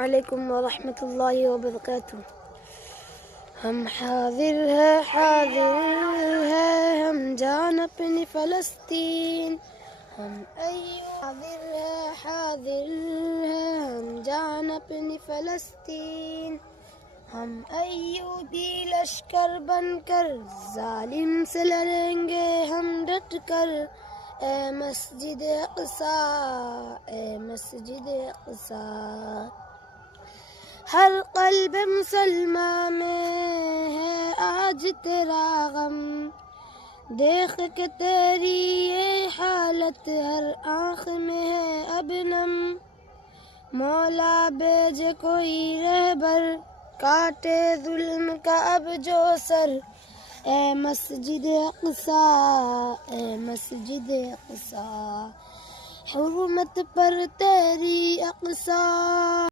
علیکم ورحمۃ اللہ وبرکاتہ. ہم حاضر ہے ہم جان اپنی فلسطین. ہم حاضر ہے ہم جان اپنی فلسطین. ہم ایوبی لشکر بن کر ظالم سے لڑیں گے ہم ڈٹ کر. اے مسجد اقصی اے مسجد اقصی. ہر قلب مسلمان میں ہے آج تیرا غم. دیکھ کے تیری یہ حالت ہر آنکھ میں ہے اب نم. مولا بھیجے کوئی رہبر کاٹے ظلم کا اب جو سر. اے مسجد اقصی اے مسجد اقصی. حرمت پر تیری اقصی.